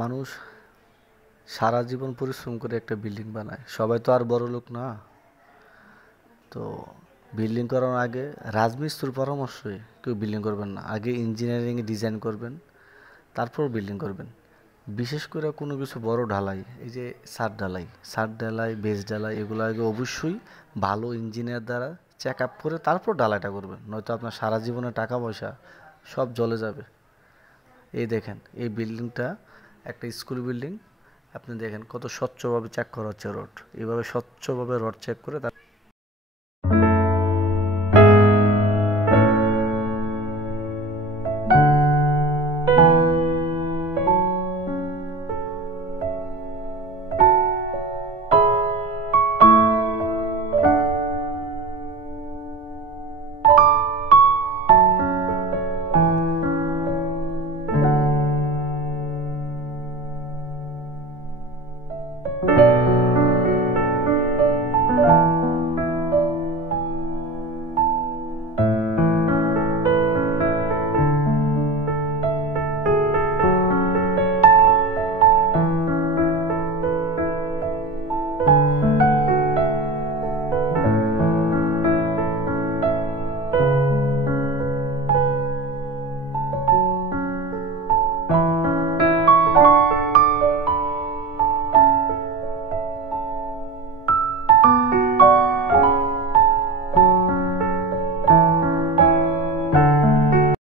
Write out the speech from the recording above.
মানুষ সারা জীবন পরিশ্রম করে একটা বিল্ডিং বানায়, সবাই তো আর বড় লোক না। তো বিল্ডিং করার আগে রাজমিস্ত্রির পরামর্শে কেউ বিল্ডিং করবেন না, আগে ইঞ্জিনিয়ারিং ডিজাইন করবেন, তারপর বিল্ডিং করবেন। বিশেষ করে কোনো কিছু বড় ঢালাই, এই যে ছাদ ঢালাই বেস ঢালাই, এগুলো আগে অবশ্যই ভালো ইঞ্জিনিয়ার দ্বারা চেক আপ করে তারপর ঢালাইটা করবেন, নয়তো আপনার সারা জীবনে টাকা পয়সা সব জলে যাবে। এই দেখেন এই বিল্ডিংটা একটা স্কুল বিল্ডিং, আপনি দেখেন কত স্বচ্ছভাবে চেক করা হচ্ছে রড, এইভাবে স্বচ্ছভাবে রড চেক করে